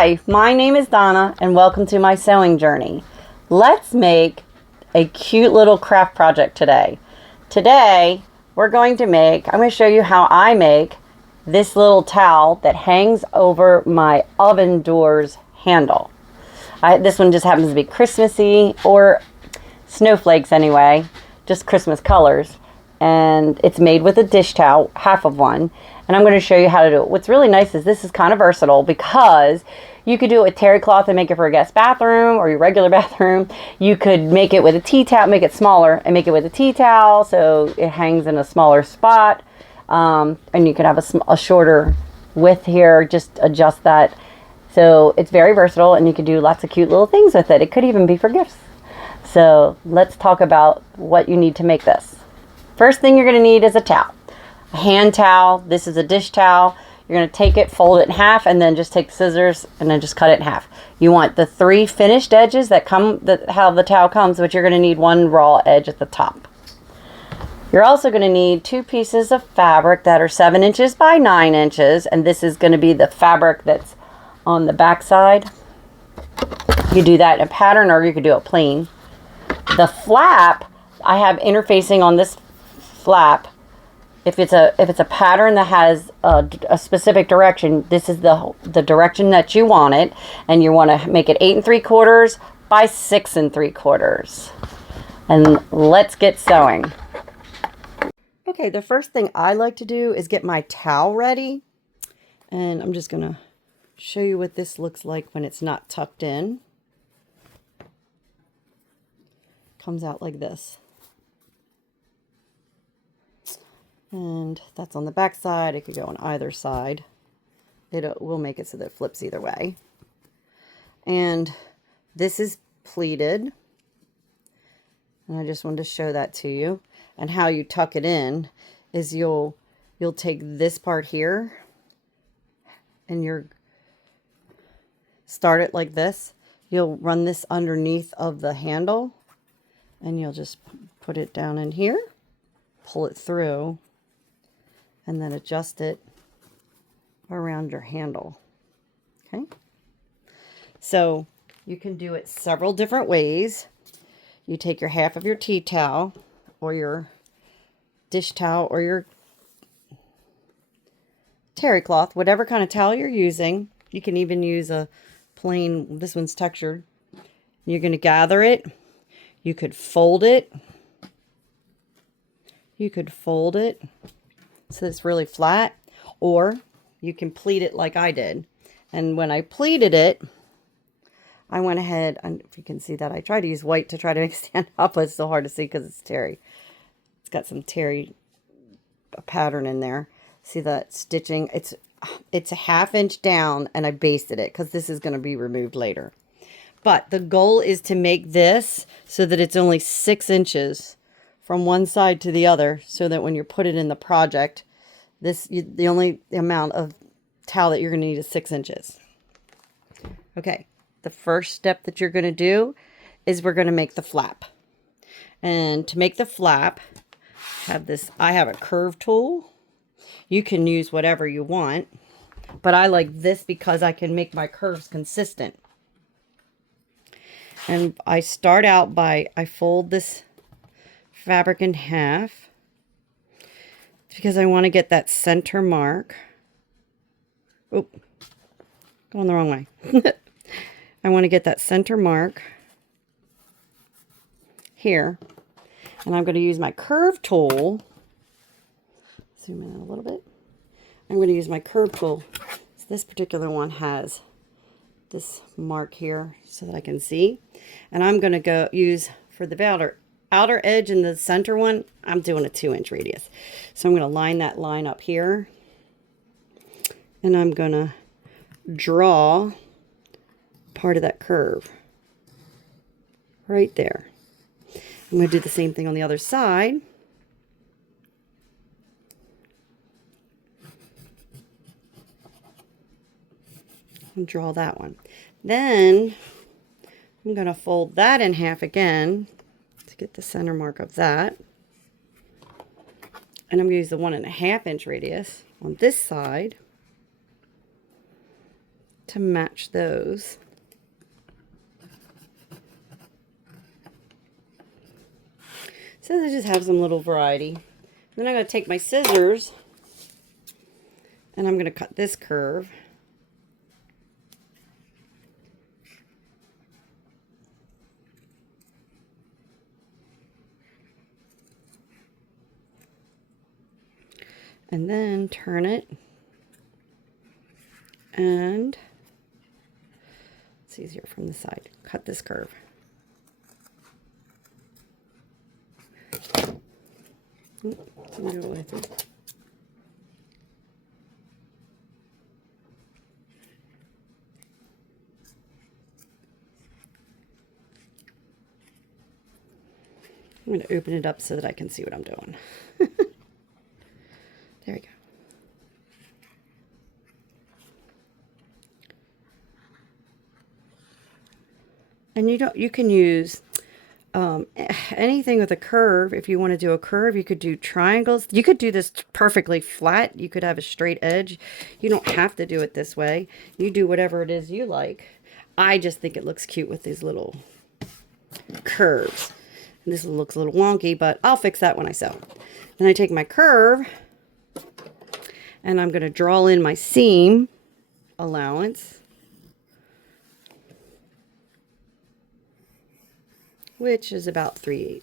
Hi, my name is Donna and welcome to my sewing journey. Let's make a cute little craft project today. Today I'm going to show you how I make this little towel that hangs over my oven door's handle. This one just happens to be Christmassy, or snowflakes anyway, just Christmas colors. And it's made with a dish towel, half of one. And I'm going to show you how to do it. What's really nice is this is kind of versatile because you could do it with terry cloth and make it for a guest bathroom or your regular bathroom. You could make it with a tea towel, make it smaller and make it with a tea towel so it hangs in a smaller spot. And you could have a shorter width here, just adjust that. So it's very versatile and you could do lots of cute little things with it. It could even be for gifts. So let's talk about what you need to make this. First thing you're going to need is a towel. A hand towel. This is a dish towel. You're going to take it, fold it in half, and then just take scissors and then just cut it in half. You want the 3 finished edges that come, how the towel comes, but you're going to need 1 raw edge at the top. You're also going to need 2 pieces of fabric that are 7 inches by 9 inches, and this is going to be the fabric that's on the back side. You do that in a pattern, or you could do it plain. The flap, I have interfacing on this flap. If it's a pattern that has a specific direction, this is the direction that you want it, and you want to make it 8 3/4 by 6 3/4. And let's get sewing. Okay, the first thing I like to do is get my towel ready, and I'm just gonna show you what this looks like when it's not tucked in. Comes out like this. And that's on the back side. It could go on either side. It will make it so that it flips either way. And this is pleated. And I just wanted to show that to you. And how you tuck it in is you'll take this part here and start it like this. You'll run this underneath of the handle and you'll just put it down in here, pull it through, and then adjust it around your handle. Okay? So you can do it several different ways. You take your half of your tea towel or your dish towel or your terry cloth, whatever kind of towel you're using. You can even use a plain, this one's textured. You're going to gather it. You could fold it. You could fold it so it's really flat, or you can pleat it like I did. And when I pleated it, I went ahead, and if you can see that, I tried to use white to try to make it stand up, but it's so hard to see because it's terry. It's got some terry pattern in there. See that stitching? It's a 1/2 inch down, and I basted it because this is going to be removed later. But the goal is to make this so that it's only 6 inches from one side to the other, so that when you put it in the project, the only amount of towel that you're going to need is 6 inches. Okay, the first step that you're going to do is we're going to make the flap. And to make the flap, I have a curve tool. You can use whatever you want, but I like this because I can make my curves consistent. And I start out by, I fold this fabric in half because I want to get that center mark. Oop, going the wrong way. I want to get that center mark here, and I'm going to use my curve tool. Zoom in a little bit. I'm going to use my curve tool. So this particular one has this mark here so that I can see, and I'm going to use for the outer edge and the center one, I'm doing a 2-inch radius. So I'm going to line that line up here, and I'm going to draw part of that curve right there. I'm going to do the same thing on the other side. And draw that one. Then I'm going to fold that in half again to get the center mark of that. And I'm going to use the 1.5 inch radius on this side to match those. So they just have some little variety. Then I'm going to take my scissors and I'm going to cut this curve. And then turn it. And it's easier from the side. Cut this curve. All the way through. I'm going to open it up so that I can see what I'm doing. There we go. And you can use anything with a curve. If you want to do a curve, you could do triangles. You could do this perfectly flat. You could have a straight edge. You don't have to do it this way. You do whatever it is you like. I just think it looks cute with these little curves. And this looks a little wonky, but I'll fix that when I sew. Then I take my curve and I'm going to draw in my seam allowance, which is about 3/8.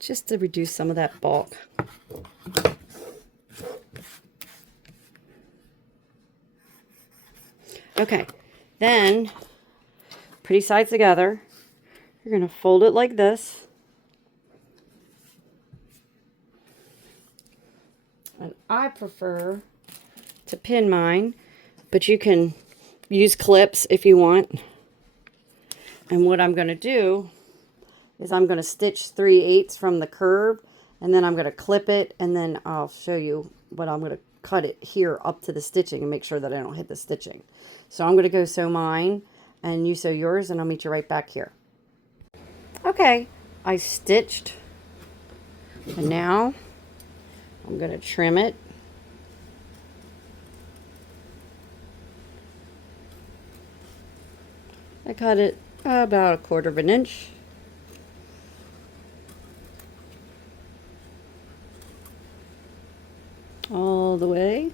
Just to reduce some of that bulk. Okay, then pretty sides together. You're going to fold it like this. And I prefer to pin mine, but you can use clips if you want. And what I'm going to do is I'm going to stitch 3/8 from the curve, and then I'm going to clip it, and then I'll show you what I'm going to cut it here up to the stitching and make sure that I don't hit the stitching. So I'm going to go sew mine, and you sew yours, and I'll meet you right back here. Okay, I stitched, and now I'm going to trim it. I cut it about 1/4 of an inch. All the way.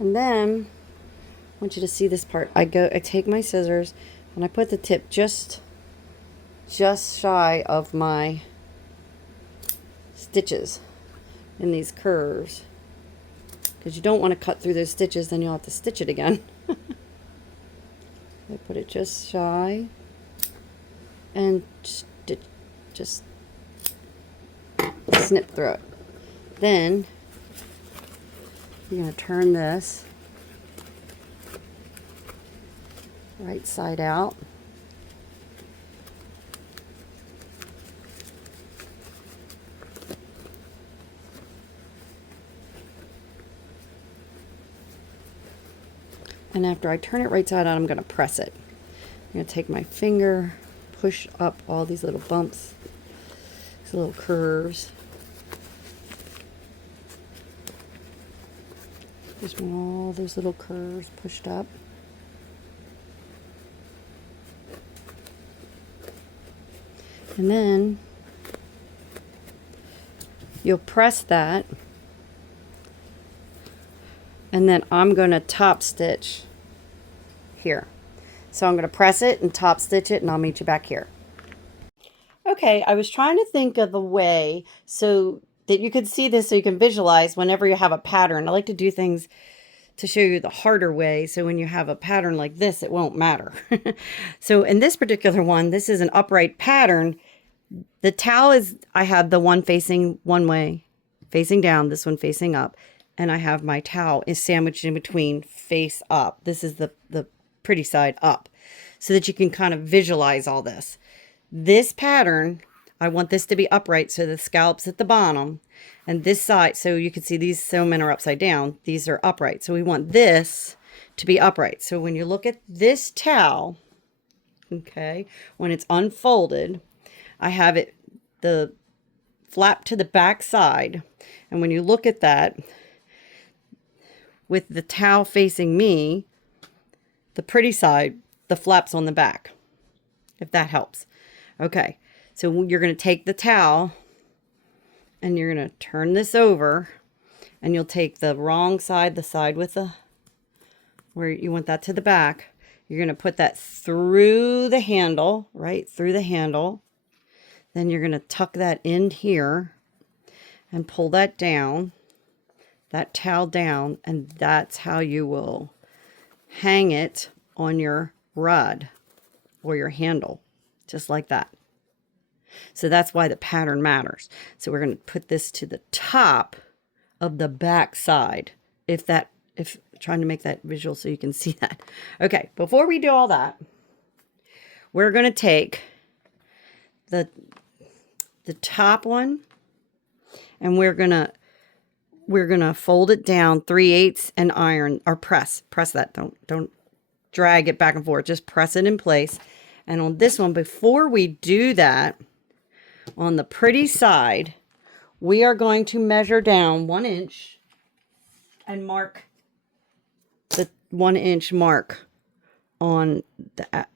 And then I want you to see this part. I take my scissors and I put the tip just shy of my stitches in these curves, because you don't want to cut through those stitches, then you'll have to stitch it again. I put it just shy and just snip through it. Then you're going to turn this right side out. And after I turn it right side out, I'm going to press it. I'm going to take my finger, push up all these little bumps, these little curves. Just want all those little curves pushed up. And then you'll press that. And then I'm going to top stitch here. So I'm going to press it and top stitch it, and I'll meet you back here. Okay, I was trying to think of a way so that you could see this, so you can visualize whenever you have a pattern. I like to do things to show you the harder way, so when you have a pattern like this, it won't matter. So in this particular one, this is an upright pattern. The towel is, I have the one facing one way, facing down, this one facing up. And I have my towel is sandwiched in between, face up. This is the pretty side up, so that you can kind of visualize all this. This pattern, I want this to be upright, so the scallop's at the bottom. And this side, so you can see these sewn are upside down. These are upright. So we want this to be upright. So when you look at this towel, okay, when it's unfolded, I have it, the flap to the back side. And when you look at that, with the towel facing me, the pretty side, the flap's on the back, if that helps. Okay, so you're going to take the towel and you're going to turn this over, and you'll take the wrong side, the side with the, where you want that to the back. You're going to put that through the handle, right through the handle. Then you're going to tuck that in here and pull that down, that towel down, and that's how you will hang it on your rod or your handle, just like that. So that's why the pattern matters. So we're going to put this to the top of the back side, if trying to make that visual so you can see that. Okay, before we do all that, we're going to take the top one, and we're going to fold it down 3/8 and iron, or press that. Don't drag it back and forth, just press it in place. And on this one, before we do that, on the pretty side, we are going to measure down 1 inch and mark the 1 inch mark on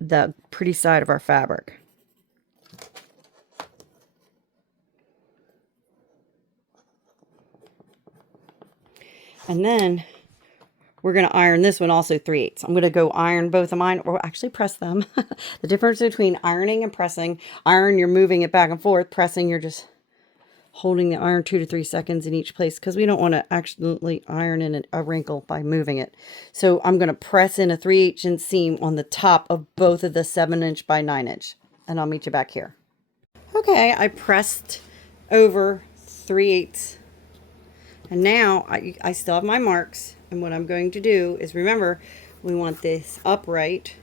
the pretty side of our fabric. And then we're going to iron this one also 3/8. I'm going to go iron both of mine, or actually press them. The difference between ironing and pressing: iron, you're moving it back and forth. Pressing, you're just holding the iron 2 to 3 seconds in each place, because we don't want to accidentally iron in a wrinkle by moving it. So I'm going to press in a 3/8 inch seam on the top of both of the 7 inch by 9 inch. And I'll meet you back here. Okay, I pressed over 3/8. And now I still have my marks. And what I'm going to do is, remember, we want this upright,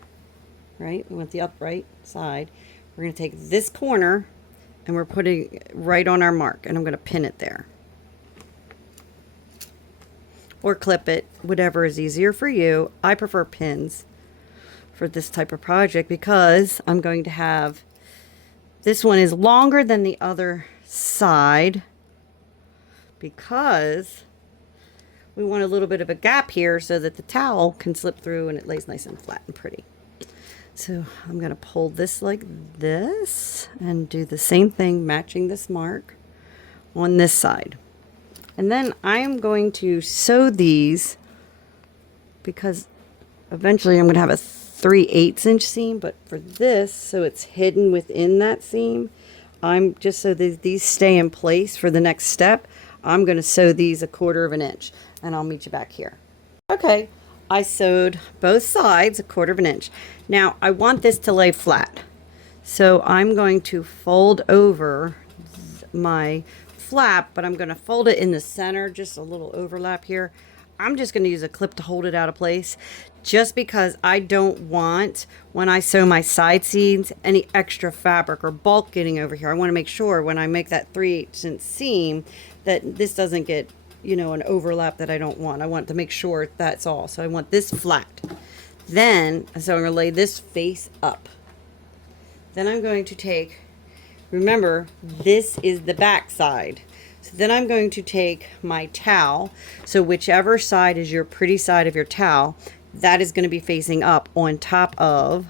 right? We want the upright side. We're going to take this corner and we're putting it right on our mark. And I'm going to pin it there. Or clip it, whatever is easier for you. I prefer pins for this type of project because I'm going to have, this one is longer than the other side, because we want a little bit of a gap here so that the towel can slip through and it lays nice and flat and pretty. So I'm going to pull this like this and do the same thing, matching this mark on this side. And then I'm going to sew these, because eventually I'm going to have a 3/8 inch seam, but for this, so it's hidden within that seam, I'm just, so that these stay in place for the next step, I'm going to sew these 1/4 inch, and I'll meet you back here. Okay, I sewed both sides 1/4 inch. Now I want this to lay flat, so I'm going to fold over my flap, but I'm going to fold it in the center, just a little overlap here. I'm just going to use a clip to hold it out of place, just because I don't want, when I sew my side seams, any extra fabric or bulk getting over here. I want to make sure when I make that 3/8 inch seam that this doesn't get, you know, an overlap that I don't want. I want to make sure that's all. So I want this flat. Then, so I'm going to lay this face up. Then I'm going to take, remember, this is the back side. So then I'm going to take my towel. So whichever side is your pretty side of your towel, that is going to be facing up on top of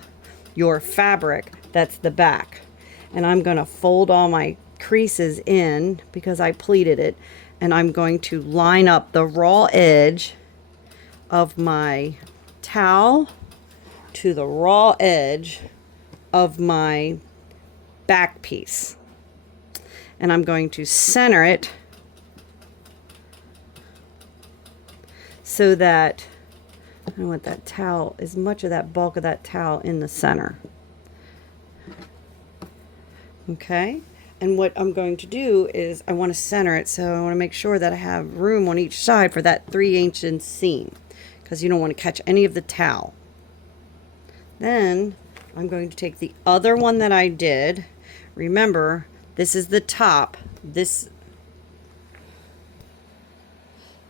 your fabric. That's the back. And I'm going to fold all my creases in because I pleated it. And I'm going to line up the raw edge of my towel to the raw edge of my back piece. And I'm going to center it so that I want that towel, as much of that bulk of that towel in the center. Okay, and what I'm going to do is I want to center it, so I want to make sure that I have room on each side for that 3/8 inch seam, because you don't want to catch any of the towel. Then I'm going to take the other one that I did. Remember, This is the top. This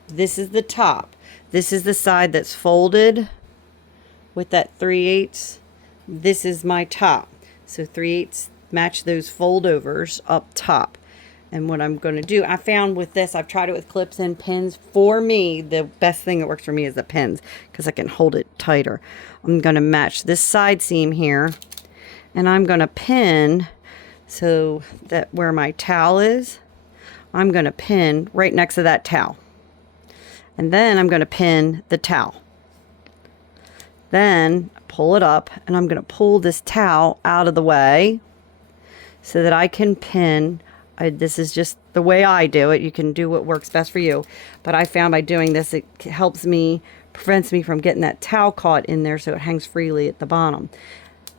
is the top. This is the side that's folded with that 3/8. This is my top. So 3/8 match those foldovers up top. And what I'm going to do, I found with this, I've tried it with clips and pins. For me, the best thing that works for me is the pins because I can hold it tighter. I'm going to match this side seam here, and I'm going to pin so that where my towel is, I'm going to pin right next to that towel. And then I'm going to pin the towel. Then pull it up, and I'm going to pull this towel out of the way so that I can pin. This is just the way I do it. You can do what works best for you. But I found by doing this, it helps me, prevents me from getting that towel caught in there so it hangs freely at the bottom.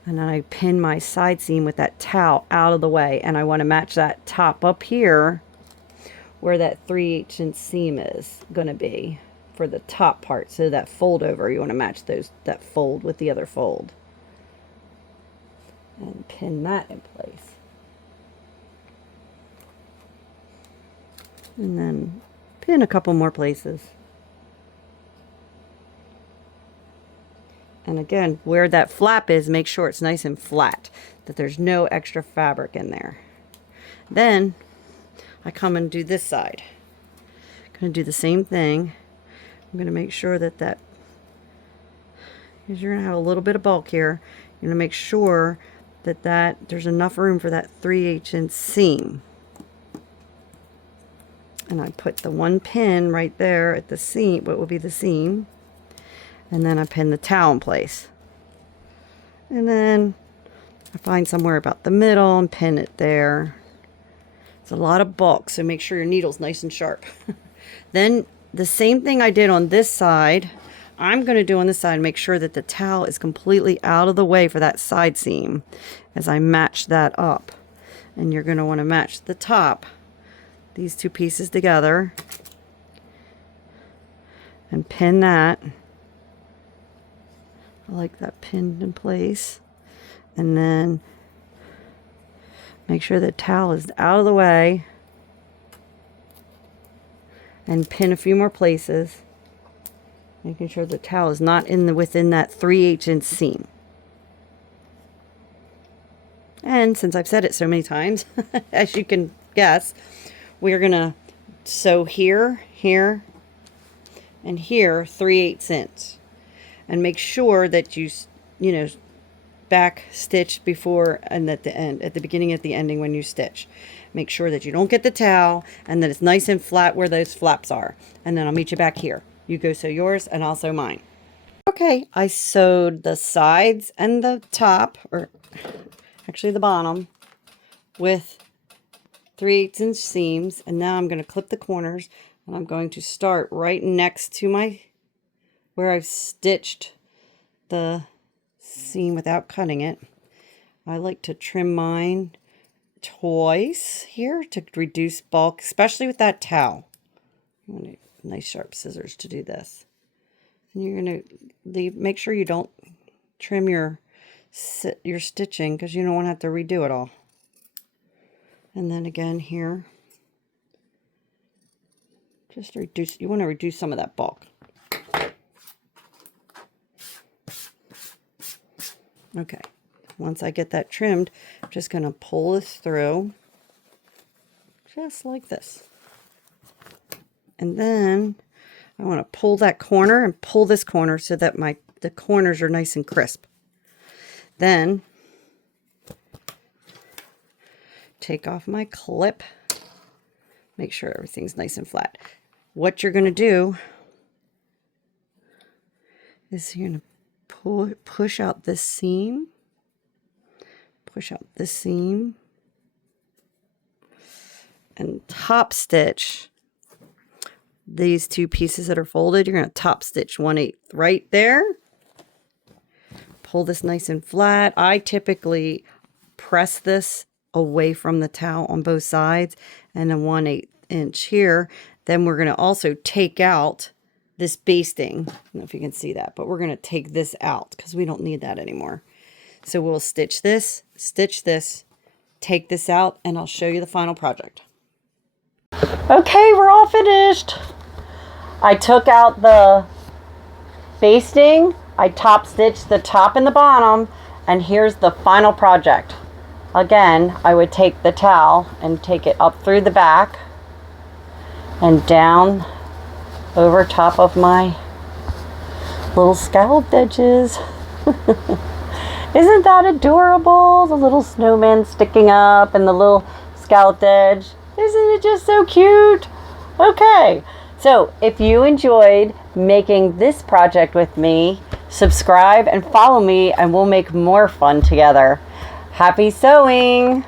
And then I pin my side seam with that towel out of the way. And I want to match that top up here where that 3/8 inch seam is going to be for the top part. So that fold over, you want to match that fold with the other fold. And pin that in place. And then pin a couple more places. And again, where that flap is, make sure it's nice and flat, that there's no extra fabric in there. Then I come and do this side. I'm going to do the same thing. I'm going to make sure that because you're going to have a little bit of bulk here, you're going to make sure that there's enough room for that 3/8 inch seam. And I put the one pin right there at the seam, what will be the seam. And then I pin the towel in place. And then I find somewhere about the middle and pin it there. It's a lot of bulk, so make sure your needle's nice and sharp. Then the same thing I did on this side, I'm going to do on this side, make sure that the towel is completely out of the way for that side seam as I match that up. And you're going to want to match the top, these two pieces together, and pin that. I like that pinned in place. And then make sure the towel is out of the way and pin a few more places, making sure the towel is not within that 3/8 inch seam. And since I've said it so many times, as you can guess, we're gonna sew here, here, and here 3/8 inch, and make sure that you back stitch before and at the end, at the beginning, at the ending when you stitch. Make sure that you don't get the towel and that it's nice and flat where those flaps are. And then I'll meet you back here. You go sew yours and I'll sew mine. Okay, I sewed the sides and the top, or actually the bottom, with 3/8 inch seams, and now I'm going to clip the corners, and I'm going to start right next to where I've stitched the seam without cutting it. I like to trim mine twice here to reduce bulk, especially with that towel. You want nice sharp scissors to do this. And you're going to make sure you don't trim your stitching because you don't want to have to redo it all. And then again here, just reduce, you want to reduce some of that bulk. Okay, once I get that trimmed, I'm just going to pull this through, just like this. And then I want to pull that corner and pull this corner so that the corners are nice and crisp. Then take off my clip, make sure everything's nice and flat. What you're going to do is you're going to push out this seam, and top stitch these two pieces that are folded. You're going to top stitch 1/8 right there. Pull this nice and flat. I typically press this away from the towel on both sides, and then 1/8 inch here. Then we're going to also take out this basting. I don't know if you can see that, but we're going to take this out because we don't need that anymore. So we'll stitch this, take this out and I'll show you the final project. Okay, we're all finished. I took out the basting, I top stitched the top and the bottom, and here's the final project. Again, I would take the towel and take it up through the back and down over top of my little scalloped edges. Isn't that adorable? The little snowman sticking up and the little scalloped edge. Isn't it just so cute? Okay, so if you enjoyed making this project with me, subscribe and follow me and we'll make more fun together. Happy sewing!